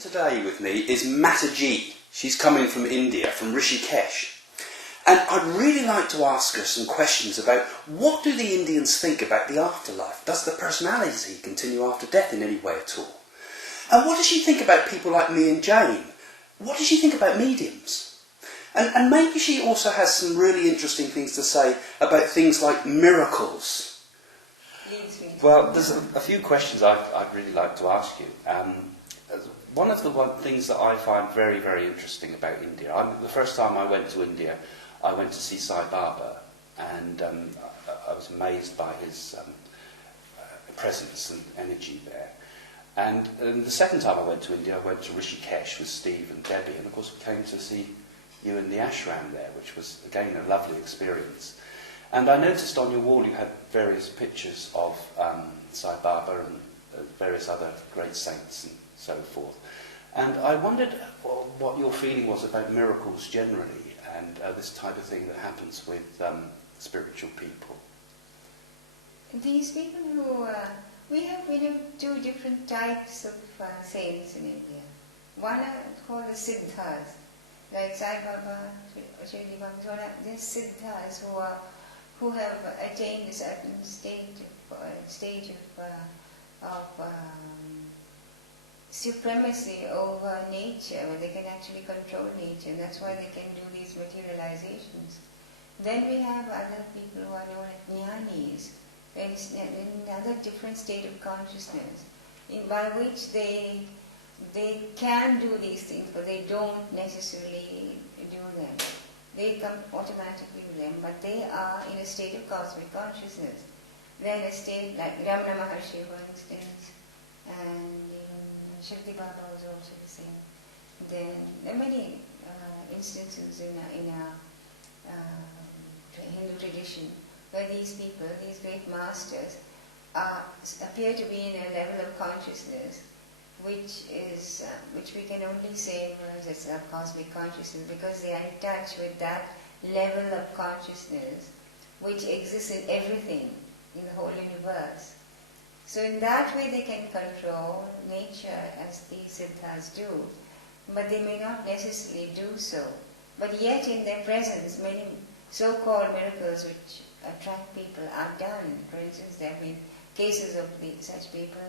Today with me is Mataji. She's coming from India, from Rishikesh. And I'd really like to ask her some questions about what do the Indians think about the afterlife? Does the personality continue after death in any way at all? And what does she think about people like me and Jane? What does she think about mediums? And maybe she also has some really interesting things to say about things like miracles. Well, there's a few questions I'd really like to ask you. One of the things that I find very, very interesting about India, the first time I went to India, I went to see Sai Baba, and I was amazed by his presence and energy there. And the second time I went to India, I went to Rishikesh with Steve and Debbie, and of course we came to see you in the ashram there, which was, again, a lovely experience. And I noticed on your wall you had various pictures of Sai Baba and various other great saints and so forth. And I wondered what your feeling was about miracles generally and this type of thing that happens with spiritual people. These people who... we have two different types of saints in India. One are called the Siddhas, like Sai Baba, Shirdi Baba, they're Siddhas who have attained a certain stage of supremacy over nature, where they can actually control nature, and that's why they can do these materializations. Then we have other people who are known as jnanis, in another different state of consciousness, by which they can do these things, but they don't necessarily do them. They come automatically with them, but they are in a state of cosmic consciousness. They're in a state like Ramana Maharshi, for instance, and even Shakti Baba was also the same. Then there are many instances in our Hindu tradition where these people, these great masters, appear to be in a level of consciousness which we can only say as a cosmic consciousness, because they are in touch with that level of consciousness which exists in everything in the whole universe. So in that way they can control nature as the Siddhas do, but they may not necessarily do so. But yet in their presence many so-called miracles which attract people are done. For instance, there have been cases of such people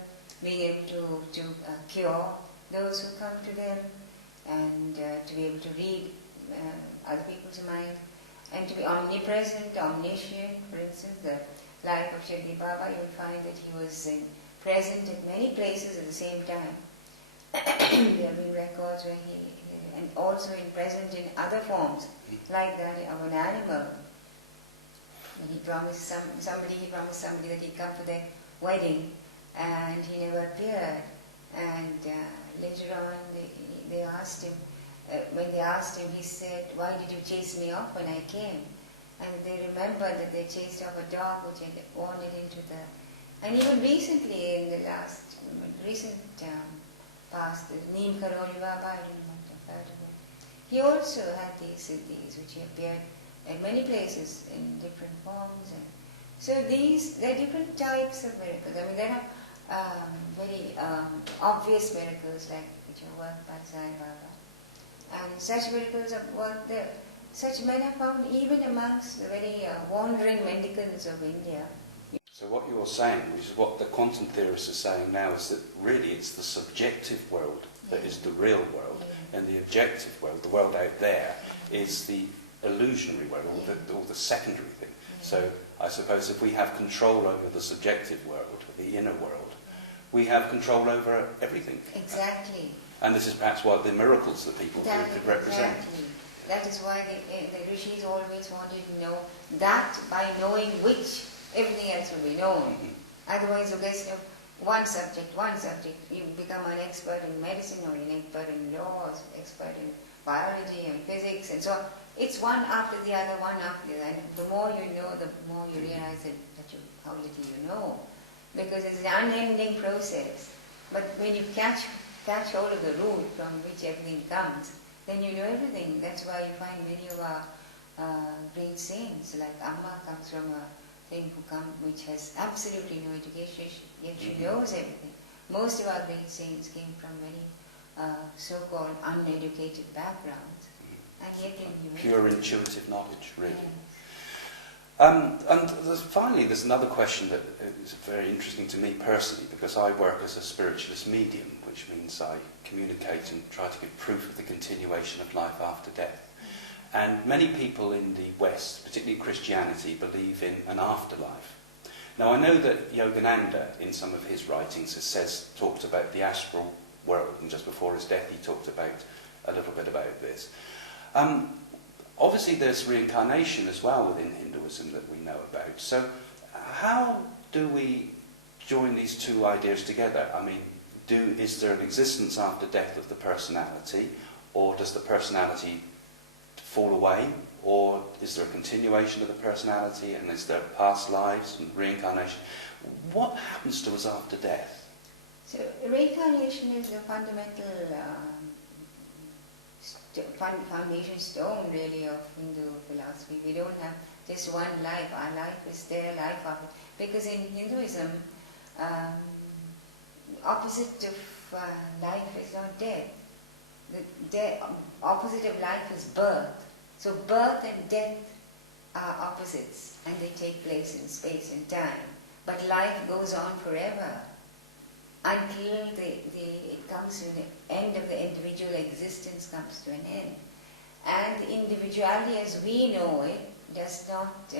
being able to cure those who come to them, and to be able to read other people's mind, and to be omnipresent, omniscient. For instance, the life of Shirdi Baba, you will find that he was present at many places at the same time. There have been records where and also present in other forms, like that of an animal. When he promised somebody that he'd come for their wedding, and he never appeared. And later on, they asked him. When they asked him, he said, "Why did you chase me off when I came?" And they remembered that they chased off a dog which had wandered into the... And even recently, in the recent past, the Neem Karoli Baba, I don't know if you've heard of it. He also had these siddhis which he appeared at many places in different forms. And so there are different types of miracles. I mean, there are very obvious miracles like which are worked by Sai Baba. And such miracles are worked there. Such men are found even amongst the very wandering mendicants of India. So what you're saying, which is what the quantum theorists are saying now, is that really it's the subjective world that is the real world, and the objective world, the world out there, is the illusionary world, or the secondary thing. So I suppose if we have control over the subjective world, the inner world, we have control over everything. Exactly. And this is perhaps what the miracles that people could represent. Exactly. That is why the rishis always wanted to know that by knowing which, everything else will be known. Otherwise, okay, one subject, you become an expert in medicine, or an expert in law, or expert in biology and physics, and so on. It's one after the other. And the more you know, the more you realize how little you know. Because it's an unending process. But when you catch hold of the root from which everything comes, then you know everything. That's why you find many of our great saints, like Amma comes from a thing which has absolutely no education, yet she knows everything. Most of our great saints came from very so-called uneducated backgrounds, and yet pure intuitive knowledge, really. Yes. And finally, there's another question that is very interesting to me personally, because I work as a spiritualist medium, which means I communicate and try to give proof of the continuation of life after death. And many people in the West, particularly Christianity, believe in an afterlife. Now, I know that Yogananda, in some of his writings, talked about the astral world, and just before his death he talked about a little bit about this. Obviously there's reincarnation as well within Hinduism that we know about. So how do we join these two ideas together? I mean, is there an existence after death of the personality, or does the personality fall away, or is there a continuation of the personality, and is there past lives and reincarnation? What happens to us after death? So reincarnation is the fundamental foundation stone, really, of Hindu philosophy. We don't have just one life. Our life is there, life after. Because in Hinduism, opposite of life is not death. The opposite of life is birth. So birth and death are opposites, and they take place in space and time. But life goes on forever until it comes to the end of the individual existence comes to an end. And individuality as we know it does not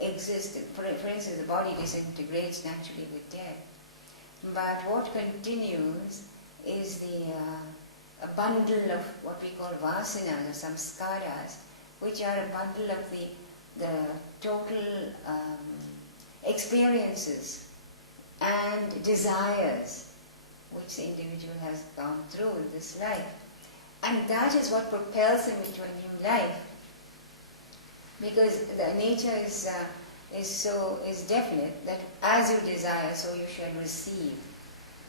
exist. For instance, the body disintegrates naturally with death. But what continues is a bundle of what we call vasanas or samskaras, which are a bundle of the total experiences and desires which the individual has gone through in this life. And that is what propels him into a new life. Because the nature is definite, that as you desire, so you shall receive.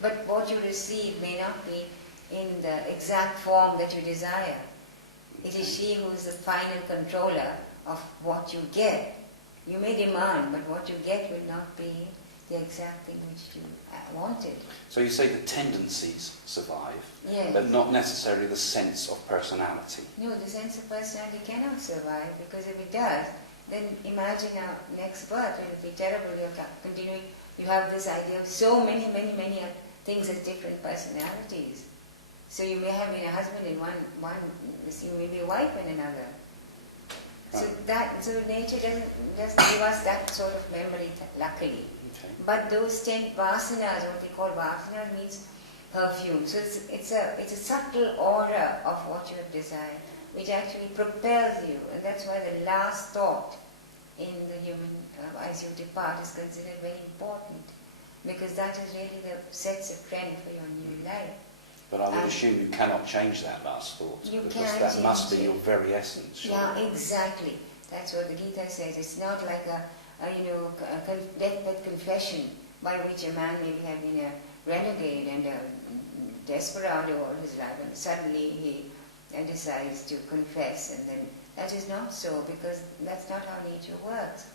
But what you receive may not be in the exact form that you desire. It is she who is the final controller of what you get. You may demand, but what you get will not be the exact thing which you wanted. So you say the tendencies survive, yes, but not necessarily the sense of personality. No, the sense of personality cannot survive, because if it does, then imagine our next birth, it will be terrible. You're continuing, you have this idea of so many things as different personalities. So you may have been a husband in one, you may be a wife in another. So nature doesn't give us that sort of memory, luckily. Okay. But those 10 vasanas, what we call vasanas, means perfume. So it's a subtle aura of what you have desired, which actually propels you, and that's why the last thought in the human, as you depart, is considered very important, because that is really sets a trend for your new life. But I would assume you cannot change that last thought, because that must be your very essence. Surely. Yeah, exactly. That's what the Gita says. It's not like a deathbed confession by which a man may have been a renegade and a desperado all his life, and suddenly he decides to confess, and then that is not so, because that's not how nature works.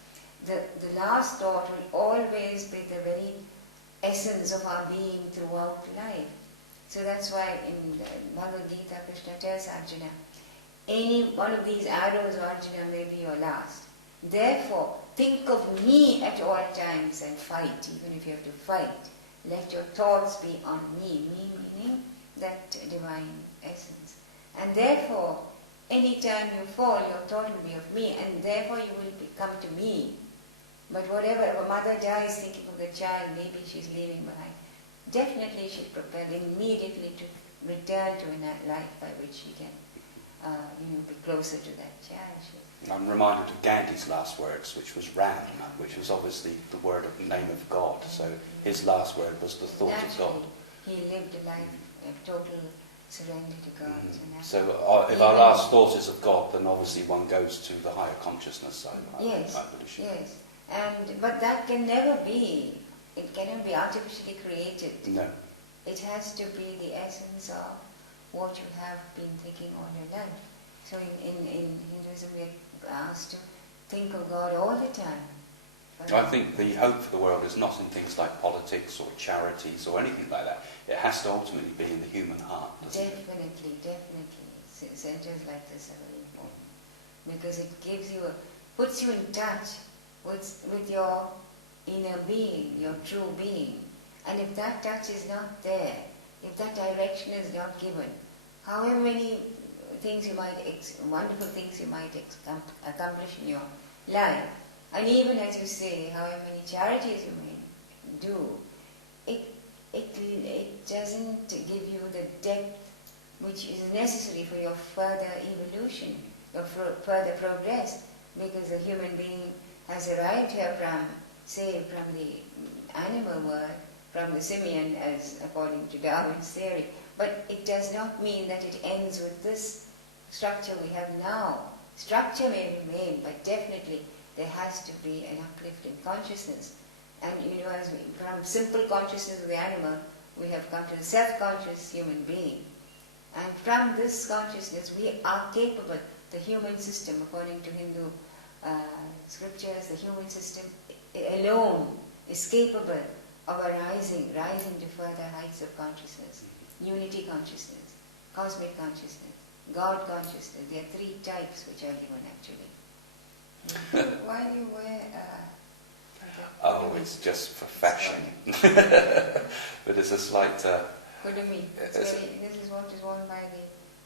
The last thought will always be the very essence of our being throughout life. So that's why in the Bhagavad Gita, Krishna tells Arjuna, any one of these arrows, Arjuna, may be your last. Therefore, think of me at all times and fight, even if you have to fight. Let your thoughts be on me, meaning that divine essence. And therefore, any time you fall, your thought will be of me, and therefore you will come to me. But whatever, if a mother dies thinking of the child, maybe she's leaving behind, definitely she's propelled immediately to return to a life by which she can be closer to that child. I'm reminded of Gandhi's last words, which was Ram, which was obviously the name of God. So his last word was the thought of God. He lived a life of total surrender to God. So if our last thought is of God, then obviously one goes to the higher consciousness, I would assume. Yes. But that can never be. It cannot be artificially created. No. It has to be the essence of what you have been thinking all your life. So in Hinduism we are asked to think of God all the time. I think the hope for the world is not in things like politics or charities or anything like that. It has to ultimately be in the human heart, doesn't it? Definitely. centers like this are very important, because it gives you, puts you in touch with your inner being, your true being. And if that touch is not there, if that direction is not given, however many things you might, wonderful things you might accomplish in your life, and even as you say, however many charities you may do, it doesn't give you the depth which is necessary for your further evolution, your further progress, because the human being has arrived here from, say, from the animal world, from the simian, as according to Darwin's theory. But it does not mean that it ends with this structure we have now. Structure may remain, but definitely there has to be an uplift in consciousness. And as from simple consciousness of the animal, we have come to the self-conscious human being. And from this consciousness, we are capable, the human system, according to Hindu scriptures, the human system alone is capable of rising to further heights of consciousness. Unity consciousness, cosmic consciousness, God consciousness. There are three types which are given actually. Why do you wear oh, it's just for fashion. But it's a slight... Kudumi. This is what is worn by the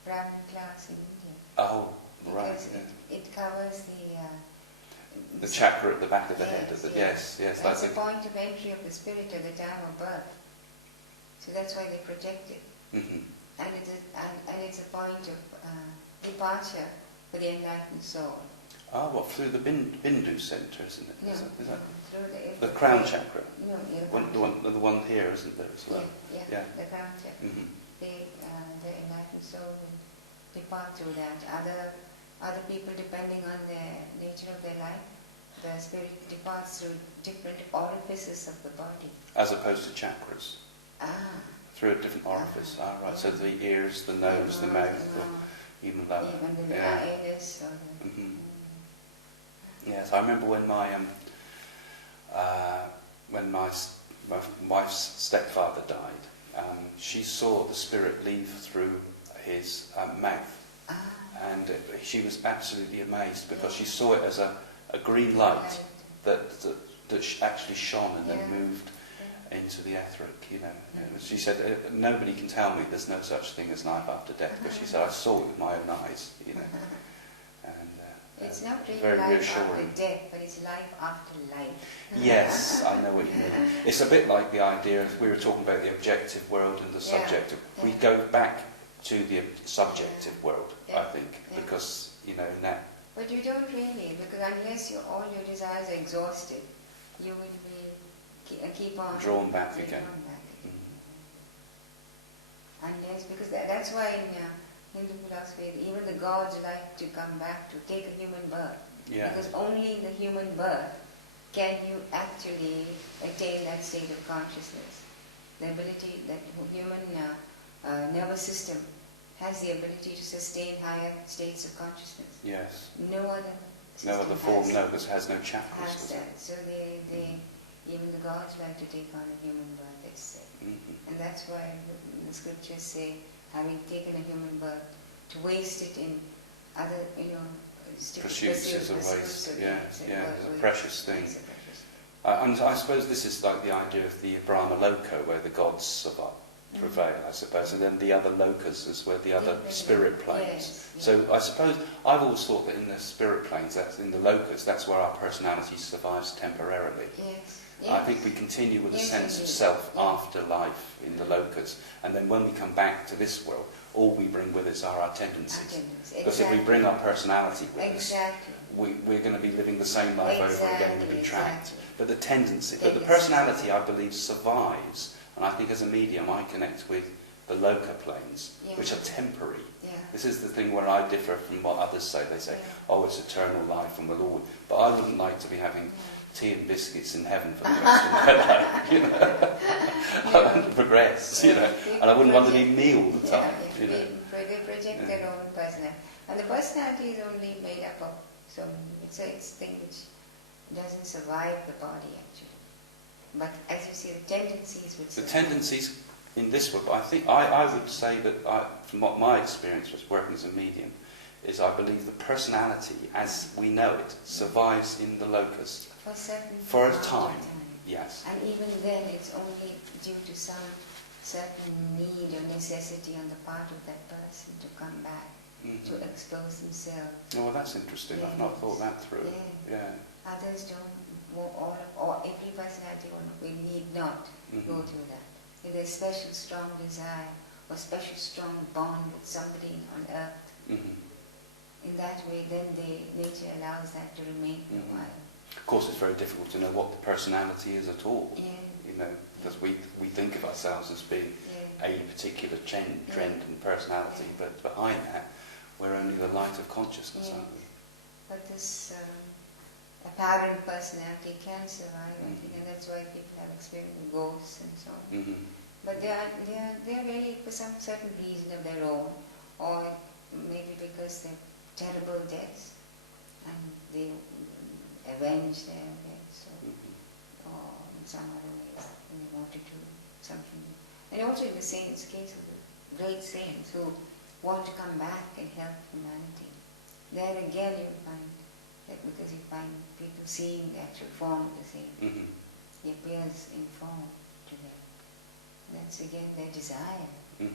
Brahmin class in India. Oh, right. Because it covers the chakra at the back of the head. Yes. That's the point of entry of the spirit at the time of birth. So that's why they project it. Mm-hmm. And it's a point of departure for the enlightened soul. Oh, what, through the Bindu centre, isn't it? No, Is that through the crown chakra? No, yeah, the one here, isn't there, as well? Yeah. The crown chakra. Mm-hmm. The enlightened soul will depart through that. Other people, depending on the nature of their life, the spirit departs through different orifices of the body. As opposed to chakras? Through a different orifice. Right. So the ears, the nose, the mouth, or even lower. Even the anus. Mm-hmm. Yes, I remember when my wife's stepfather died. She saw the spirit leave through his mouth, and she was absolutely amazed because she saw it as a green light that actually shone and then moved into the etheric. She said, nobody can tell me there's no such thing as life after death, because she said, I saw it with my own eyes. And it's not really very life reassuring. after death, but it's life after life. Yes, I know what you mean. It's a bit like the idea of, we were talking about the objective world and the subjective. We go back to the subjective world, I think, because, in that... But you don't really, because unless all your desires are exhausted, you will keep on... Drawn back again. Unless, because that's why in Hindu philosophy, even the gods like to come back to take a human birth. Yeah. Because only in the human birth can you actually attain that state of consciousness. The ability that human nervous system has the ability to sustain higher states of consciousness. Yes. No other form, because it has no chakras. Has that. So even the gods like to take on a human birth, they say. Mm-hmm. And that's why the scriptures say, having taken a human birth, to waste it in other, pursuits is a waste. It's a precious thing. It's a precious thing. And I suppose this is like the idea of the Brahma Loka, where the gods prevail, I suppose, and then the other lokas is where the other spirit planes. Yes. So I suppose I've always thought that in the spirit planes, that's in the lokas, that's where our personality survives temporarily. Yes. I think we continue with a sense of self after life in the lokas, and then when we come back to this world, all we bring with us are our tendencies. Because if we bring our personality with us, we're going to be living the same life over again and be trapped. But the tendency, but the personality, I believe, survives. And I think as a medium, I connect with the loka planes, which are temporary. This is the thing where I differ from what others say. They say, oh, it's eternal life and we'll always... But I wouldn't like to be having tea and biscuits in heaven for the rest of my life, I want to progress, and I wouldn't want to be me all the time. They project their own personality. And the personality is only made up of it's a thing which doesn't survive the body, actually. But as you see, the tendencies which... The tendencies in this work. But I think I would say that from what my experience was working as a medium, is I believe the personality, as we know it, survives in the locus for a time. Yes. And even then, it's only due to some certain need or necessity on the part of that person to come back, to expose themselves. Oh, well, that's interesting. Yes. I've not thought that through. Yeah. Others don't, or every personality will need not go through that. If there's special strong desire or special strong bond with somebody on earth, in that way, then nature allows that to remain for a while. Of course, it's very difficult to know what the personality is at all. Yeah. You know, because we think of ourselves as being a particular trend and personality, but behind that, we're only the light of consciousness, aren't we? But this apparent personality can survive, I think, and that's why people have experienced with ghosts and so on. But they are really for some certain reason of their own, or maybe because they're terrible deaths and they avenge their deaths, or in some other ways, and they want to do something. And also in the saints' case of the great saints who want to come back and help humanity, there again you find that because you find people seeing the actual form of the saint, he appears in form to them. That's again their desire to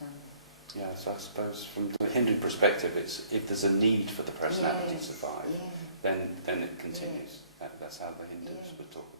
come back. Yeah, so I suppose from the Hindu perspective, it's if there's a need for the personality to survive, then it continues. That's how the Hindus would talk about it.